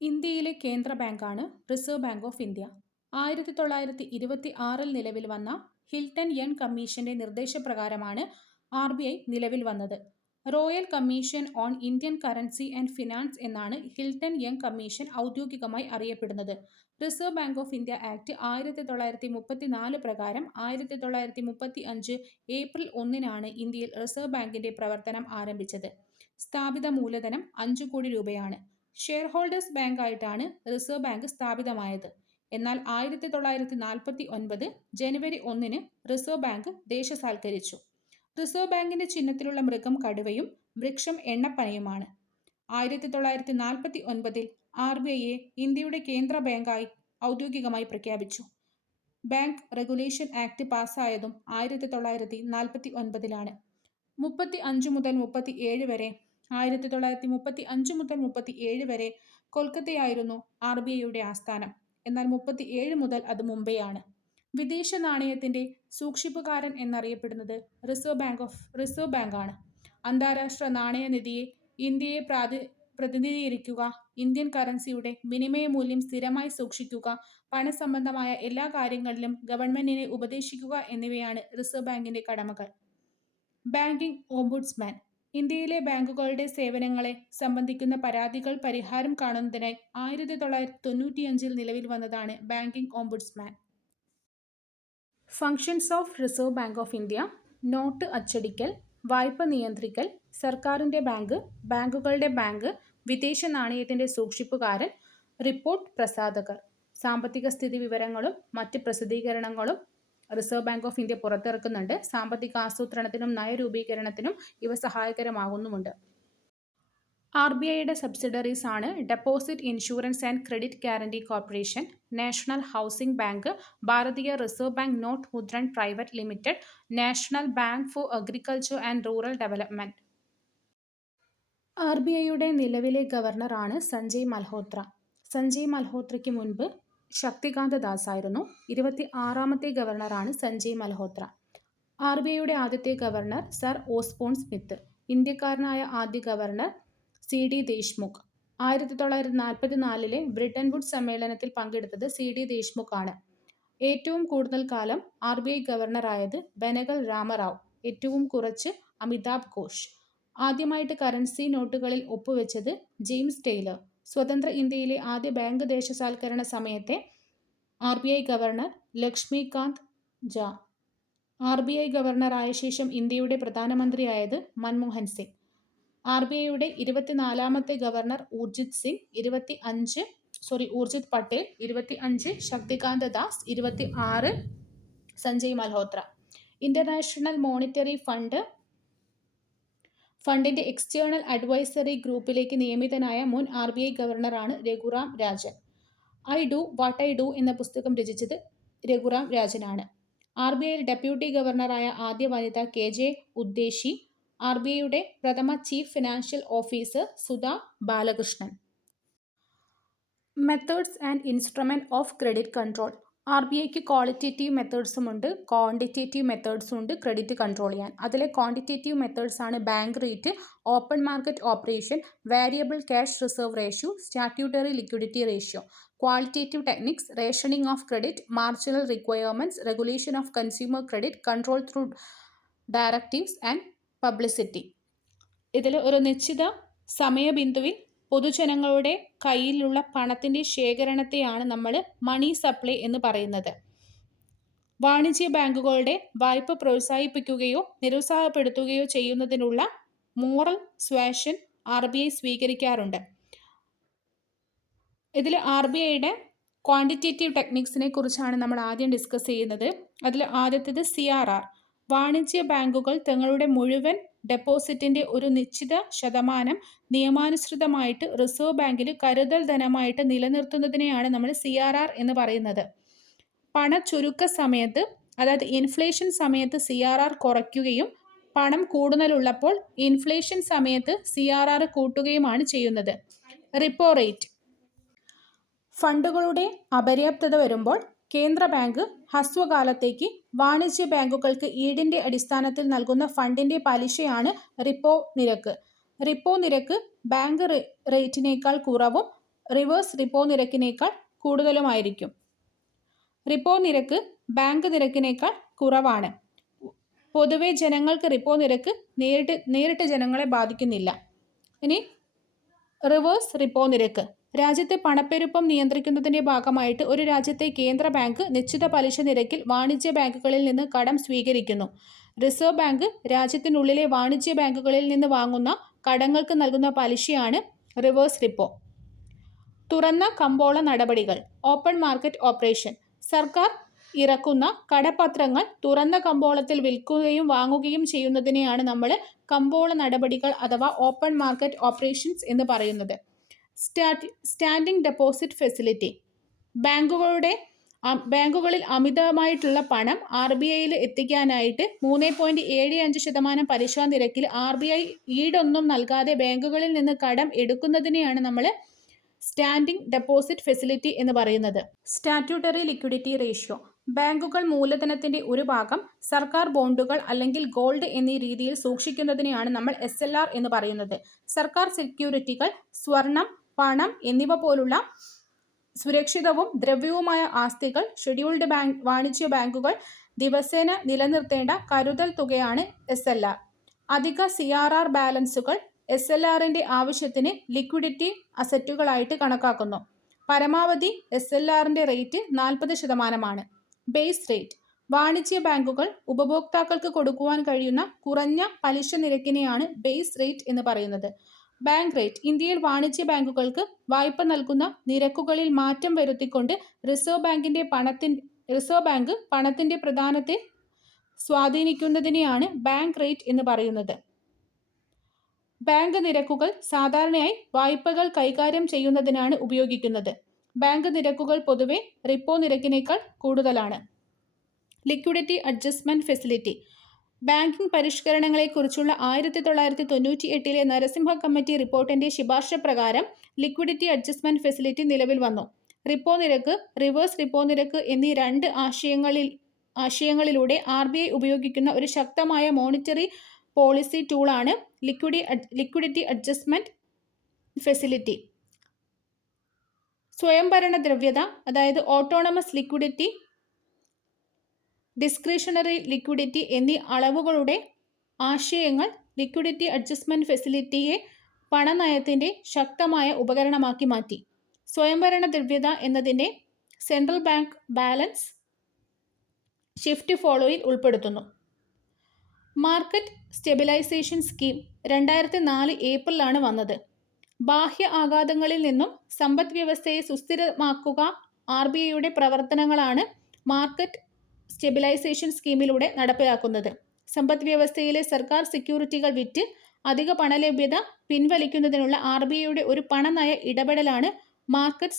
ഇന്ത്യയിലെ കേന്ദ്ര ബാങ്കാണ് റിസർവ് ബാങ്ക് ഓഫ് ഇന്ത്യ. 1926 നിലവിൽ വന്ന ഹിൽട്ടൺ യങ് കമ്മീഷന്റെ നിർദ്ദേശപ്രകാരമാണ് RBI നിലവിൽ വന്നത്. Royal commission on Indian currency and finance എന്നാണ് ഹിൽട്ടൺ യങ് കമ്മീഷൻ ഔദ്യോഗികമായി അറിയപ്പെടുന്നത്. Reserve Bank of India act 1934 പ്രകാരം 1935 ഏപ്രിൽ 1-നാണ് ഇന്ത്യയിൽ റിസർവ് ബാങ്കിന്റെ പ്രവർത്തനം ആരംഭിച്ചത്. സ്ഥാപിത മൂലധനം 5 കോടി രൂപയാണ്. ഷെയർ ഹോൾഡേഴ്സ് ബാങ്ക് ആയിട്ടാണ് റിസർവ് ബാങ്ക് സ്ഥാപിതമായത്. എന്നാൽ 1949 ജനുവരി 1-ന് റിസർവ് ബാങ്ക് ദേശസാൽക്കരിച്ചു. റിസർവ് ബാങ്കിന്റെ ചിഹ്നത്തിലുള്ള മൃഗം കടുവയും വൃക്ഷം എണ്ണപ്പനയുമാണ്. 1949 RBIയെ ഇന്ത്യയുടെ കേന്ദ്ര ബാങ്കായി ഔദ്യോഗികമായി പ്രഖ്യാപിച്ചു. ബാങ്ക് റെഗുലേഷൻ ആക്ട് പാസ്സായതും 1949-ലാണ്. 35 മുതൽ 37 വരെ 1935 മുതൽ 37 വരെ കൊൽക്കത്തയായിരുന്നു RBIയുടെ ആസ്ഥാനം. എന്നാൽ 37 മുതൽ അത് മുംബൈയാണ്. വിദേശ നാണയത്തിന്റെ സൂക്ഷിപ്പുകാരൻ എന്നറിയപ്പെടുന്നത് റിസർവ് ബാങ്കാണ്. അന്താരാഷ്ട്ര നാണയനിധിയെ ഇന്ത്യയെ പ്രതിനിധീകരിക്കുക, ഇന്ത്യൻ കറൻസിയുടെ വിനിമയ മൂല്യം സ്ഥിരമായി സൂക്ഷിക്കുക, പണസംബന്ധമായ എല്ലാ കാര്യങ്ങളിലും ഗവൺമെന്റിനെ ഉപദേശിക്കുക എന്നിവയാണ് റിസർവ് ബാങ്കിന്റെ കടമകൾ. Banking ombudsman. ഇന്ത്യയിലെ ബാങ്കുകളുടെ സേവനങ്ങളെ സംബന്ധിക്കുന്ന പരാതികൾ പരിഹാരം കാണുന്നതിനായി 1995 നിലവിൽ വന്നതാണ് banking ombudsman. Functions of Reserve Bank of India: note അച്ചടിക്കൽ, വായ്പ നിയന്ത്രിക്കൽ, സർക്കാരിന്റെ ബാങ്ക്, ബാങ്കുകളുടെ ബാങ്ക്, വിദേശ നാണയത്തിന്റെ സൂക്ഷിപ്പുകാരൻ, റിപ്പോർട്ട് പ്രസാധകർ. സാമ്പത്തിക സ്ഥിതി വിവരങ്ങളും മറ്റ് പ്രസിദ്ധീകരണങ്ങളും റിസർവ് ബാങ്ക് ഓഫ് ഇന്ത്യ പുറത്തിറക്കുന്നുണ്ട്. സാമ്പത്തിക ആസൂത്രണത്തിനും നയരൂപീകരണത്തിനും ഇവ സഹായകരമാകുന്നുമുണ്ട്. RBIയുടെ സബ്സിഡറീസ് ആണ് Deposit Insurance and Credit Guarantee Corporation, National Housing Bank, Bharatiya Reserve Bank Note Mudran Private Limited, National Bank for Agriculture and Rural Development. RBIയുടെ നിലവിലെ ഗവർണർ ആണ് സഞ്ജയ് മൽഹോത്ര. സഞ്ജയ് മൽഹോത്രയ്ക്ക് മുൻപ് ശക്തികാന്ത ദാസ് ആയിരുന്നു. 26-ാമത്തെ ഗവർണറാണ് സഞ്ജയ് മൽഹോത്ര. RBIയുടെ ആദ്യത്തെ ഗവർണർ സർ ഓസ്ബോൺ സ്മിത്ത്. ഇന്ത്യക്കാരനായ ആദ്യ governor CD Deshmukh. 1944 Britain Woods സമ്മേളനത്തിൽ പങ്കെടുത്തത് CD ദേശ്മുഖ് ആണ്. ഏറ്റവും കൂടുതൽ കാലം RBI ഗവർണറായത് ബെനഗൽ രാമറാവ്. ഏറ്റവും കുറച്ച് അമിതാഭ് ഘോഷ്. ആദ്യമായിട്ട് കറൻസി നോട്ടുകളിൽ ഒപ്പുവെച്ചത് ജെയിംസ് ടെയ്ലർ. സ്വതന്ത്ര ഇന്ത്യയിലെ ആദ്യ ബാങ്ക് ദേശസാൽക്കരണ സമയത്തെ RBI ഗവർണർ ലക്ഷ്മികാന്ത് ജ. RBI ഗവർണറായ ശേഷം ഇന്ത്യയുടെ പ്രധാനമന്ത്രിയായത് മൻമോഹൻ സിംഗ്. RBIയുടെ 24-ാമത്തെ governor Urjit Patel. 25 Shaktikanta Das. 26 Sanjay Malhotra. International Monetary ഫണ്ടിന്റെ എക്സ്റ്റേണൽ അഡ്വൈസറി ഗ്രൂപ്പിലേക്ക് നിയമിതനായ മുൻ RBI ഗവർണറാണ് Raghuram Rajan. I do what I do എന്ന പുസ്തകം രചിച്ചത് രഘുറാം രാജനാണ്. RBIയിൽ ഡെപ്യൂട്ടി ഗവർണറായ ആദ്യ വനിത KJ ഉദ്ദേശി. RBIയുടെ പ്രഥമ chief financial officer Sudha Balakrishnan. Methods and instrument of credit control. RBIക്ക് ക്വാളിറ്റേറ്റീവ് മെത്തേഡ്സും ഉണ്ട്, ക്വാണ്ടിറ്റേറ്റീവ് മെത്തേഡ്സും ഉണ്ട് ക്രെഡിറ്റ് കൺട്രോൾ ചെയ്യാൻ. അതിലെ ക്വാണ്ടിറ്റേറ്റീവ് മെത്തേഡ്സ് ആണ് bank rate, open market operation, variable cash reserve ratio, statutory liquidity ratio. Qualitative techniques: rationing of credit, marginal requirements, regulation of consumer credit, control through directives and publicity. ഇതിൽ ഒരു നിശ്ചിത സമയബിന്ദുവിൽ പൊതുജനങ്ങളുടെ കയ്യിലുള്ള പണത്തിന്റെ ശേഖരണത്തെയാണ് നമ്മൾ മണി സപ്ലൈ എന്ന് പറയുന്നത്. വാണിജ്യ ബാങ്കുകളുടെ വായ്പ പ്രോത്സാഹിപ്പിക്കുകയോ നിരുത്സാഹപ്പെടുത്തുകയോ ചെയ്യുന്നതിനുള്ള മോറൽ സ്വാഷൻ RBI സ്വീകരിക്കാറുണ്ട്. ഇതിൽ RBIയുടെ ക്വാണ്ടിറ്റേറ്റീവ് ടെക്നിക്സിനെ കുറിച്ചാണ് നമ്മൾ ആദ്യം ഡിസ്കസ് ചെയ്യുന്നത്. അതിൽ ആദ്യത്തേത് CRR. വാണിജ്യ ബാങ്കുകൾ തങ്ങളുടെ മുഴുവൻ ഡെപ്പോസിറ്റിന്റെ ഒരു നിശ്ചിത ശതമാനം നിയമാനുസൃതമായിട്ട് റിസർവ് ബാങ്കിൽ കരുതൽ ധനമായിട്ട് നിലനിർത്തുന്നതിനെയാണ് നമ്മൾ CRR എന്ന് പറയുന്നത്. പണച്ചുരുക്ക സമയത്ത്, അതായത് ഇൻഫ്ലേഷൻ സമയത്ത് CRR കുറയ്ക്കുകയും പണം കൂടുതലുള്ളപ്പോൾ ഇൻഫ്ലേഷൻ സമയത്ത് CRR കൂട്ടുകയുമാണ് ചെയ്യുന്നത്. Repo rate. ഫണ്ടുകളുടെ അപര്യാപ്തത വരുമ്പോൾ കേന്ദ്ര ബാങ്ക് ഹ്രസ്വകാലത്തേക്ക് വാണിജ്യ ബാങ്കുകൾക്ക് ഈടിന്റെ അടിസ്ഥാനത്തിൽ നൽകുന്ന ഫണ്ടിന്റെ പലിശയാണ് റിപ്പോ നിരക്ക്. റിപ്പോ നിരക്ക് ബാങ്ക് റേറ്റിനേക്കാൾ കുറവും റിവേഴ്സ് റിപ്പോ നിരക്കിനേക്കാൾ കൂടുതലുമായിരിക്കും. റിപ്പോ നിരക്ക് ബാങ്ക് നിരക്കിനേക്കാൾ കുറവാണ്. പൊതുവെ ജനങ്ങൾക്ക് റിപ്പോ നിരക്ക് നേരിട്ട് ജനങ്ങളെ ബാധിക്കുന്നില്ല. ഇനി റിവേഴ്സ് റിപ്പോ നിരക്ക്. രാജ്യത്തെ പണപ്പെരുപ്പം നിയന്ത്രിക്കുന്നതിന്റെ ഭാഗമായിട്ട് ഒരു രാജ്യത്തെ കേന്ദ്ര ബാങ്ക് നിശ്ചിത പലിശ നിരക്കിൽ വാണിജ്യ ബാങ്കുകളിൽ നിന്ന് കടം സ്വീകരിക്കുന്നു. റിസർവ് ബാങ്ക് രാജ്യത്തിനുള്ളിലെ വാണിജ്യ ബാങ്കുകളിൽ നിന്ന് വാങ്ങുന്ന കടങ്ങൾക്ക് നൽകുന്ന പലിശയാണ് റിവേഴ്സ് റിപ്പോ. തുറന്ന കമ്പോള നടപടികൾ, ഓപ്പൺ മാർക്കറ്റ് ഓപ്പറേഷൻ. സർക്കാർ ഇറക്കുന്ന കടപ്പത്രങ്ങൾ തുറന്ന കമ്പോളത്തിൽ വിൽക്കുകയും വാങ്ങുകയും ചെയ്യുന്നതിനെയാണ് നമ്മൾ കമ്പോള നടപടികൾ അഥവാ ഓപ്പൺ മാർക്കറ്റ് ഓപ്പറേഷൻസ് എന്ന് പറയുന്നത്. Standing deposit facility. ബാങ്കുകളിൽ അമിതമായിട്ടുള്ള പണം RBIയിൽ എത്തിക്കാനായിട്ട് 3.75% പലിശ നിരക്കിൽ RBI ഈടൊന്നും നൽകാതെ ബാങ്കുകളിൽ നിന്ന് കടം എടുക്കുന്നതിനെയാണ് നമ്മൾ സ്റ്റാൻഡിംഗ് ഡെപ്പോസിറ്റ് ഫെസിലിറ്റി എന്ന് പറയുന്നത്. Statutory liquidity ratio. ബാങ്കുകൾ മൂലധനത്തിന്റെ ഒരു ഭാഗം സർക്കാർ ബോണ്ടുകൾ അല്ലെങ്കിൽ ഗോൾഡ് എന്നീ രീതിയിൽ സൂക്ഷിക്കുന്നതിനെയാണ് നമ്മൾ SLR എന്ന് പറയുന്നത്. സർക്കാർ സെക്യൂരിറ്റികൾ, സ്വർണം, പണം എന്നിവ പോലുള്ള സുരക്ഷിതവും ദ്രവ്യവുമായ ആസ്തികൾ ഷെഡ്യൂൾഡ് വാണിജ്യ ബാങ്കുകൾ ദിവസേന നിലനിർത്തേണ്ട കരുതൽ തുകയാണ് SLR. അധിക CRR ബാലൻസുകൾ SLRന്റെ ആവശ്യത്തിന് ലിക്വിഡിറ്റി അസറ്റുകളായിട്ട് കണക്കാക്കുന്നു. പരമാവധി SLRന്റെ റേറ്റ് 40%. Base rate. വാണിജ്യ ബാങ്കുകൾ ഉപഭോക്താക്കൾക്ക് കൊടുക്കുവാൻ കഴിയുന്ന കുറഞ്ഞ പലിശ നിരക്കിനെയാണ് ബേസ് റേറ്റ് എന്ന് പറയുന്നത്. Bank rate. ഇന്ത്യയിൽ വാണിജ്യ ബാങ്കുകൾക്ക് വായ്പ നൽകുന്ന നിരക്കുകളിൽ മാറ്റം വരുത്തിക്കൊണ്ട് റിസർവ് ബാങ്ക് പണത്തിന്റെ പ്രധാനത്തെ സ്വാധീനിക്കുന്നതിനെയാണ് ബാങ്ക് റേറ്റ് എന്ന് പറയുന്നത്. ബാങ്ക് നിരക്കുകൾ സാധാരണയായി വായ്പകൾ കൈകാര്യം ചെയ്യുന്നതിനാണ് ഉപയോഗിക്കുന്നത്. ബാങ്ക് നിരക്കുകൾ പൊതുവെ റിപ്പോ നിരക്കിനേക്കാൾ കൂടുതലാണ്. Liquidity adjustment facility. ബാങ്കിംഗ് പരിഷ്കരണങ്ങളെക്കുറിച്ചുള്ള 1998 നരസിംഹ കമ്മിറ്റി റിപ്പോർട്ടിന്റെ ശുപാർശ പ്രകാരം ലിക്വിഡിറ്റി അഡ്ജസ്റ്റ്മെന്റ് ഫെസിലിറ്റി നിലവിൽ വന്നു. റിപ്പോ നിരക്ക്, റിവേഴ്സ് റിപ്പോ നിരക്ക് എന്നീ രണ്ട് ആശയങ്ങളിലൂടെ RBI ഉപയോഗിക്കുന്ന ഒരു ശക്തമായ മോണിറ്ററി പോളിസി ടൂളാണ് ലിക്വിഡിറ്റി അഡ്ജസ്റ്റ്മെന്റ് ഫെസിലിറ്റി. സ്വയംഭരണ ദ്രവ്യത, അതായത് ഓട്ടോണമസ് ലിക്വിഡിറ്റി, ഡിസ്ക്രിഷണറി ലിക്വിഡിറ്റി എന്നീ അളവുകളുടെ ആശയങ്ങൾ ലിക്വിഡിറ്റി അഡ്ജസ്റ്റ്മെന്റ് ഫെസിലിറ്റിയെ പണനയത്തിന്റെ ശക്തമായ ഉപകരണമാക്കി മാറ്റി. സ്വയംഭരണ ദ്രവ്യത എന്നതിനെ സെൻട്രൽ ബാങ്ക് ബാലൻസ് ഷിഫ്റ്റ് ഫോളോയിൽ ഉൾപ്പെടുത്തുന്നു. മാർക്കറ്റ് സ്റ്റെബിലൈസേഷൻ സ്കീം 2004 ഏപ്രിലാണ് വന്നത്. ബാഹ്യ ആഘാതങ്ങളിൽ നിന്നും സമ്പദ് വ്യവസ്ഥയെ സുസ്ഥിരമാക്കുക RBIയുടെ പ്രവർത്തനങ്ങളാണ് മാർക്കറ്റ് സ്റ്റെബിലൈസേഷൻ സ്കീമിലൂടെ നടപ്പിലാക്കുന്നത്. സമ്പദ് വ്യവസ്ഥയിലെ സർക്കാർ സെക്യൂരിറ്റികൾ വിറ്റ് അധിക പണലഭ്യത പിൻവലിക്കുന്നതിനുള്ള RBIയുടെ ഒരു പണനയ ഇടപെടലാണ് മാർക്കറ്റ്